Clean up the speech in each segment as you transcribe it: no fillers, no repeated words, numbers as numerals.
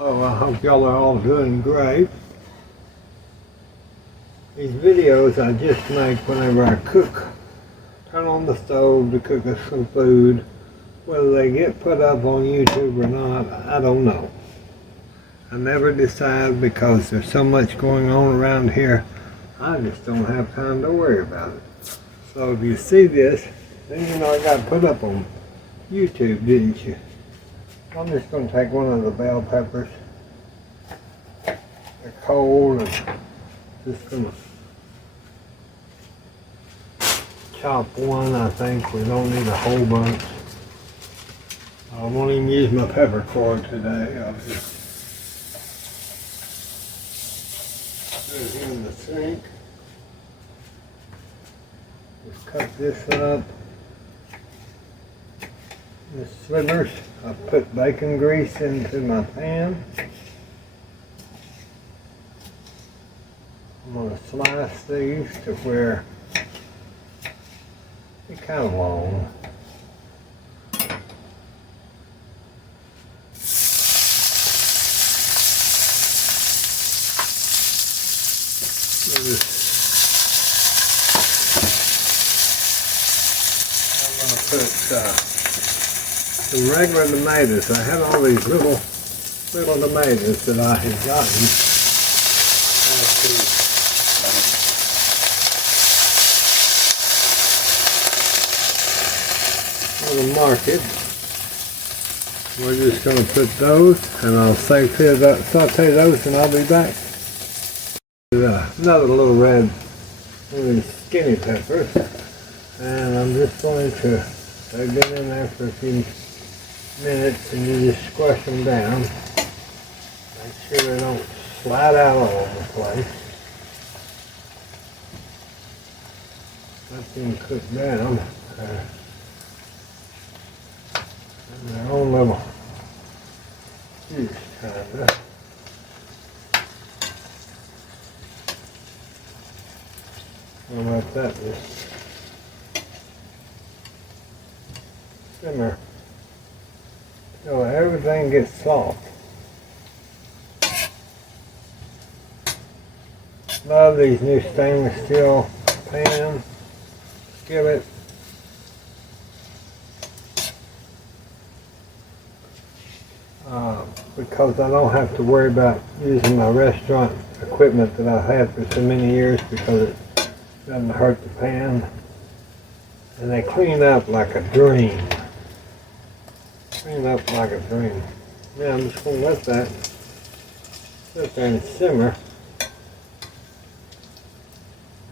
Oh, I hope y'all are all doing great. These videos I just make whenever I cook, turn on the stove to cook us some food. Whether they get put up on YouTube or not, I don't know. I never decide because there's so much going on around here, I just don't have time to worry about it. So if you see this, then you know I got put up on YouTube, didn't you? I'm just going to take one of the bell peppers. They're cold and just going to chop one, I think. We don't need a whole bunch. I won't even use my pepper cord today. I'll just put it in the sink. Just cut this up. The slivers. I put bacon grease into my pan. I'm going to slice these to where they're kind of long. I'm going to put some regular tomatoes. I had all these little tomatoes that I had gotten at the market. We're just going to put those, and I'll saute those, and I'll be back. Another little red, really skinny peppers, and I'm just going to, they've been in there for a few minutes, and you just squash them down. Make sure they don't slide out all over the place. Let them cook down in their own little juice, kind of. How about that? Just simmer till everything gets soft. Love these new stainless steel pans, skillet. Because I don't have to worry about using my restaurant equipment that I've had for so many years because it doesn't hurt the pan. And they clean up like a dream. Clean up like a dream. Now I'm just going to let that sit there and simmer.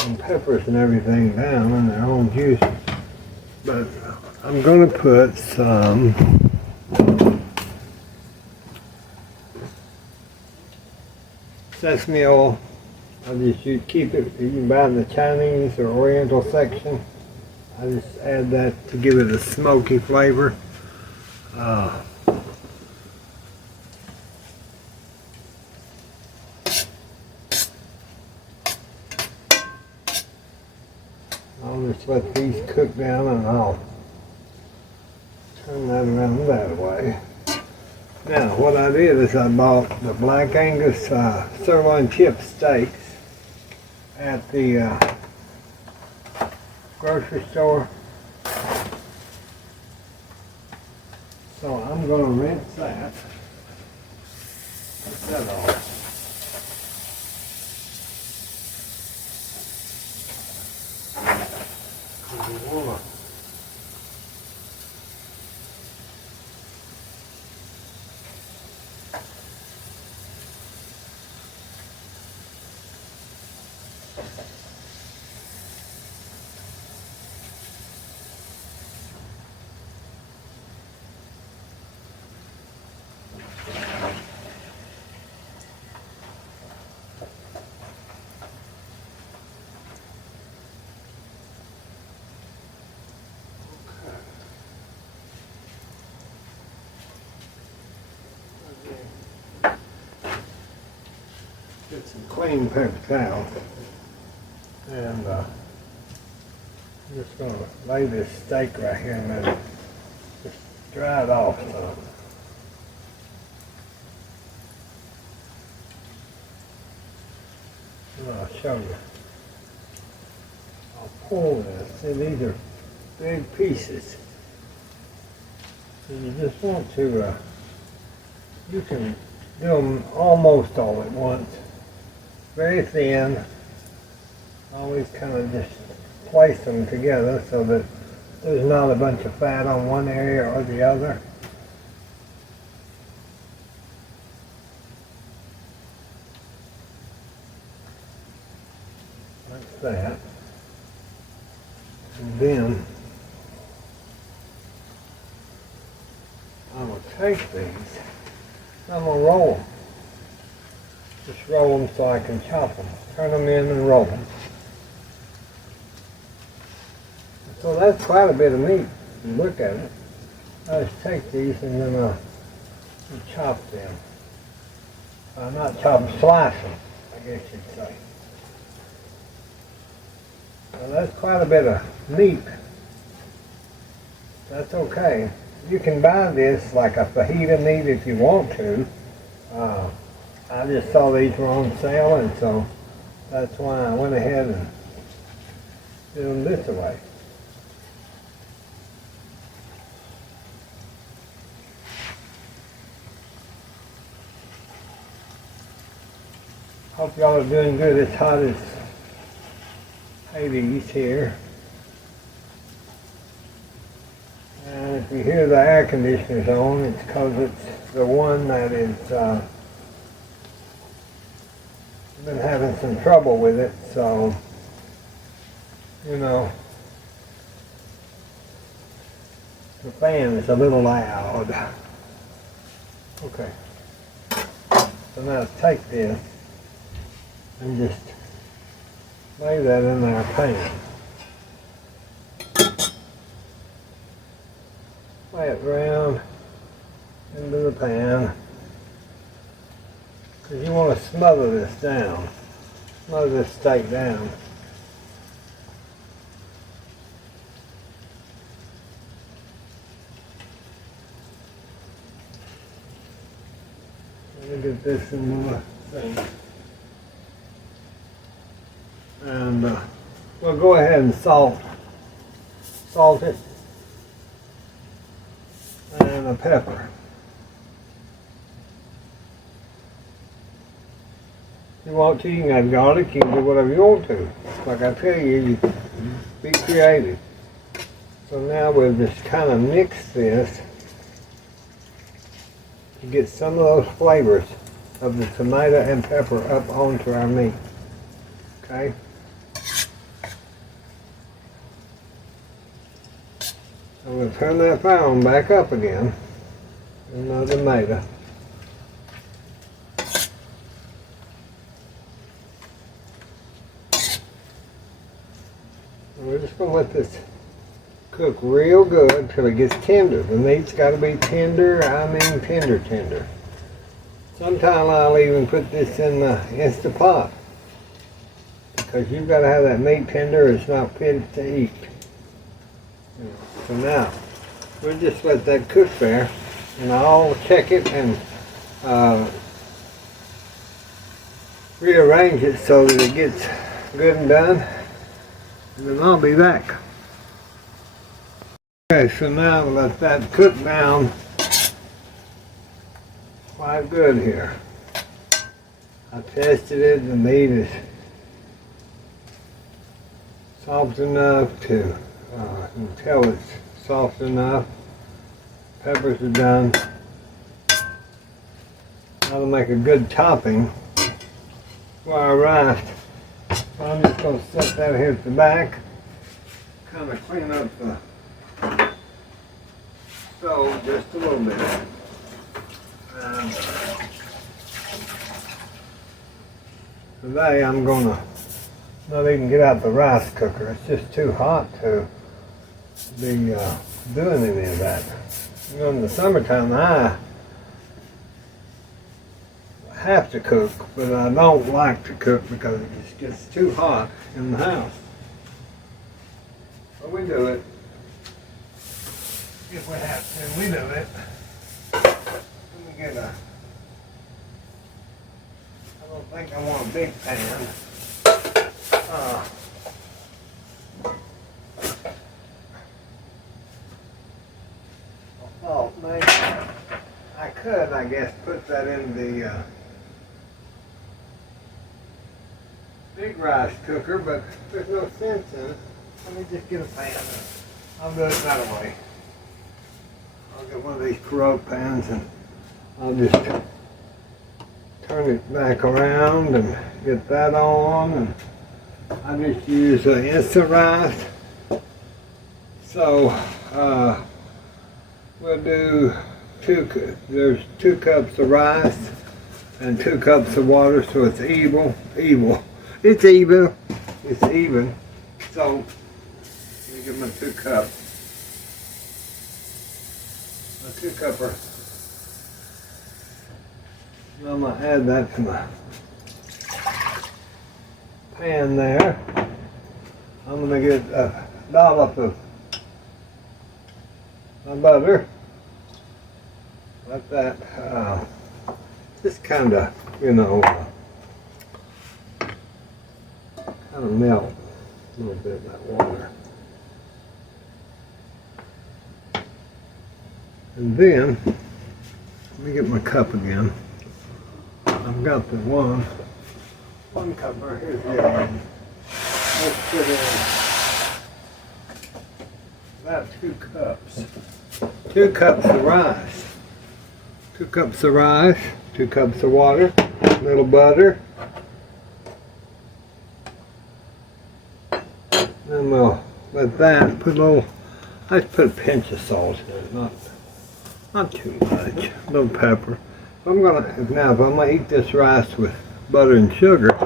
And peppers and everything down in their own juice. But I'm going to put some sesame oil. You keep it, you can buy in the Chinese or Oriental section. I just add that to give it a smoky flavor. I'll just let these cook down and I'll turn that around that way. Now what I did is I bought the Black Angus sirloin chip steaks at the grocery store. So I'm going to rinse that. Put that off. Get some clean paper towel, and I'm just going to lay this steak right here and then just dry it off some. And I'll show you. I'll pull this. See, these are big pieces. So you just want to, you can do them almost all at once. Very thin. Always kind of just place them together so that there's not a bunch of fat on one area or the other. Like that. And then I will take these. I'm going to roll them. Just roll them so I can chop them. Turn them in and roll them. So that's quite a bit of meat. You look at it. I just take these and then I'll chop them. Not chop them, slice them, I guess you'd say. So that's quite a bit of meat. That's okay. You can buy this like a fajita meat if you want to. I just saw these were on sale, and so that's why I went ahead and did them this way. Hope y'all are doing good. It's hot as Hades here. And if you hear the air conditioners on, it's because it's the one that is been having some trouble with it, so you know the fan is a little loud. Okay, so now take this and just lay that in our pan. Lay it round into the pan. Because you want to smother this down. Smother this steak down. Let me get this in my thing. And we'll go ahead and salt it. And a pepper. If you want to, you can add garlic, you can do whatever you want to. Like I tell you, you be creative. So now we'll just kind of mix this to get some of those flavors of the tomato and pepper up onto our meat. Okay? So we'll turn that fire on back up again. Another tomato. We're just going to let this cook real good until it gets tender. The meat's got to be tender, I mean tender. Sometimes I'll even put this in the Instant Pot because you've got to have that meat tender or it's not fit to eat. So now, we'll just let that cook there and I'll check it and rearrange it so that it gets good and done. And then I'll be back. Okay, so now let that cook down quite good here. I tested it, the meat is soft enough to, you can tell it's soft enough. Peppers are done. That'll make a good topping for our rice. So I'm just going to set that here at the back, kind of clean up the stove just a little bit. And today I'm going to not even get out the rice cooker. It's just too hot to be doing any of that. You know, in the summertime I have to cook, but I don't like to cook because it just gets too hot in the house. But we do it. If we have to, we do it. Let me get a, I don't think I want a big pan. Oh, maybe I could, I guess, put that in the big rice cooker, but there's no sense in it. Let me just get a pan. I'll do it that way. I'll get one of these Perot pans and I'll just turn it back around and get that on. And I just use instant rice. So we'll do there's 2 cups of rice and 2 cups of water, so it's even. It's even. So let me get my 2 cups. My 2 cupper. I'm gonna add that to my pan there. I'm gonna get a dollop of my butter. Let that just kind of, melt a little bit of that water. And then, let me get my cup again. I've got the one cup right here. Let's put in about 2 cups. 2 cups of rice. 2 cups of rice, 2 cups of water, a little butter. Then we'll let that put a little, I just put a pinch of salt in it, not too much, a little pepper. If I'm gonna eat this rice with butter and sugar,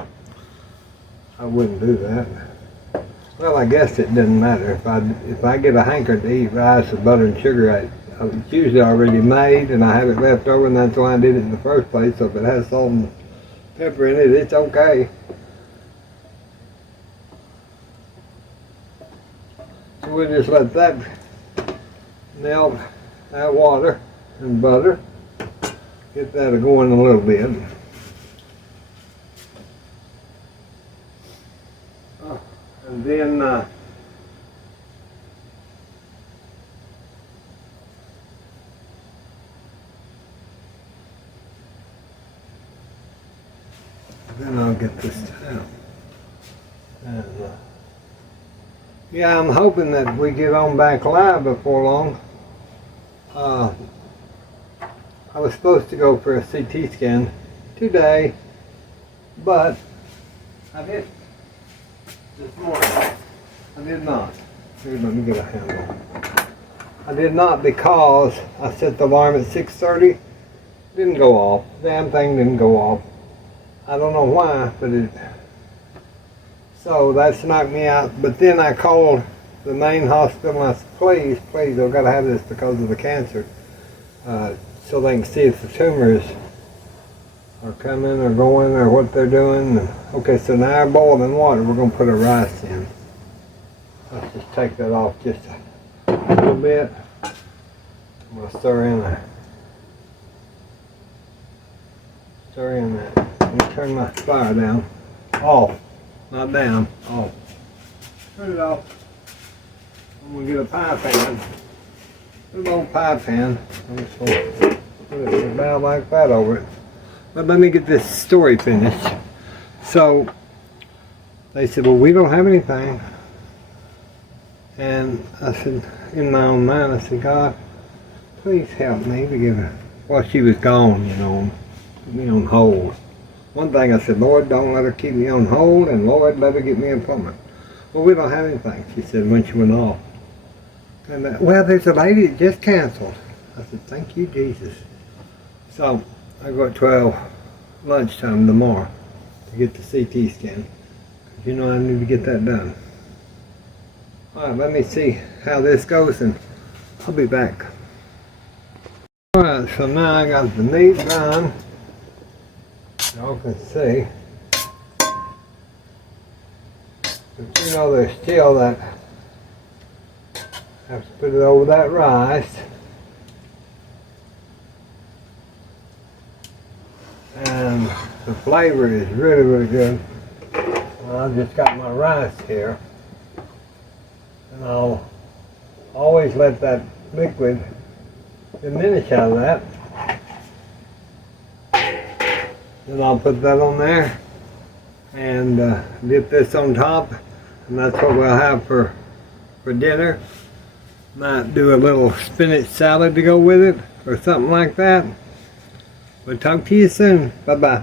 I wouldn't do that. Well, I guess it doesn't matter. If I get a hankering to eat rice with butter and sugar, it's usually already made and I have it left over, and that's why I did it in the first place. So if it has salt and pepper in it, it's okay. So we'll just let that melt, that water and butter. Get that going a little bit. And then I'll get this down. And yeah, I'm hoping that we get on back live before long. I was supposed to go for a CT scan today, but I didn't. This morning, I did not. Here, let me get a handle. I did not because I set the alarm at 6:30. Didn't go off. Damn thing didn't go off. I don't know why, but it. So that's knocked me out. But then I called the main hospital and I said, please, I've got to have this because of the cancer. So they can see if the tumors are coming or going or what they're doing. Okay, so now our boiling water, we're going to put our rice in. Let's just take that off just a little bit. I'm going to stir in that. Let me turn my fire down. Off. Not down. Off. Turn it off. I'm going to get a pie pan. A little old pie pan. I'm just going to put it about like that over it. But let me get this story finished. So they said, well, we don't have anything. And I said, in my own mind, I said, God, please help me to give her. While she was gone, put me on hold. One thing I said, Lord, don't let her keep me on hold, and Lord, let her get me an appointment. Well, we don't have anything, she said when she went off. And well, there's a lady that just canceled. I said, thank you, Jesus. So I go at 12 lunchtime tomorrow to get the CT scan. I need to get that done. Alright, let me see how this goes and I'll be back. Alright, so now I got the meat done. Y'all can see. But there's still that. I have to put it over that rice. And the flavor is really, really good. I've just got my rice here, and I'll always let that liquid diminish out of that. Then I'll put that on there and dip this on top, and that's what we'll have for dinner. Might do a little spinach salad to go with it or something like that. We'll talk to you soon. Bye bye.